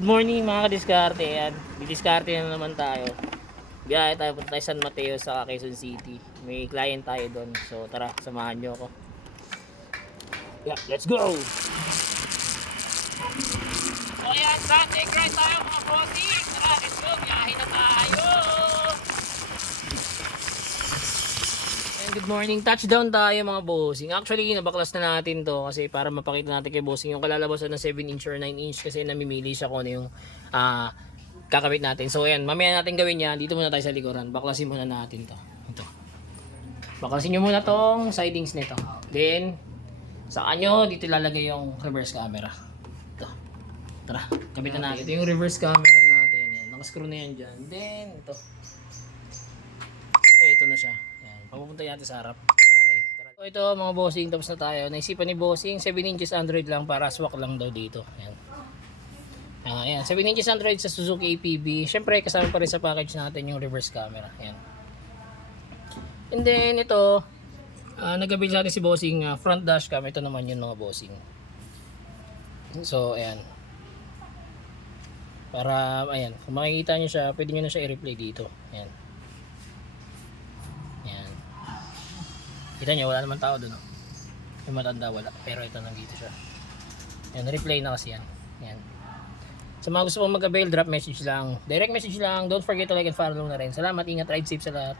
Good morning mga kadiskarte. Yan, didiskarte na naman tayo. Biyahe tayo, punta tayo San Mateo sa Quezon City. May client tayo doon. So tara, samahan nyo ako. Yeah, let's go! So yan, Sunday grind tayo mga bossing. Tara, let's go! Biyahe na tayo! And good morning, touchdown tayo mga bossing. Actually, nabaklas na natin to kasi para mapakita natin kay bossing yung kalalabasan ng 7-inch or 9-inch kasi namimili siya kung ano yung kakabit natin. So ayan, mamaya natin gawin yan. Dito muna tayo sa likuran. Baklasin muna natin to. Ito. Baklasin nyo muna tong sidings nito. Then, sa kanyo, dito ilalagay yung reverse camera. Ito. Tara, kabitan natin. Ito yung reverse camera natin. Yan. Nakascrew na yan dyan. Then, ito. Ito na siya. Yan. Papupunta natin sa harap. Okay. Tara. So, ito mga bossing, tapos na tayo. Naisipan ni bossing, 7 inches Android lang para swak lang daw dito. Yan. Ayan, 7 inches Android sa Suzuki APB. Siyempre, kasama pa rin sa package natin yung reverse camera. Ayan. And then, ito, nag-avail sa atin si bossing front dashcam. Ito naman yun mga bossing. So, ayan. Para, ayan, kung makikita nyo siya, pwede nyo na siya i-replay dito. Ayan. Ayan. Kita nyo, wala naman tao doon. Yung matanda, wala. Pero ito, nandito siya. Ayan, replay na kasi yan. Ayan. Sa mga gusto pong mag-avail, drop message lang. Direct message lang. Don't forget to like and follow na rin. Salamat, ingat, ride safe sa lahat.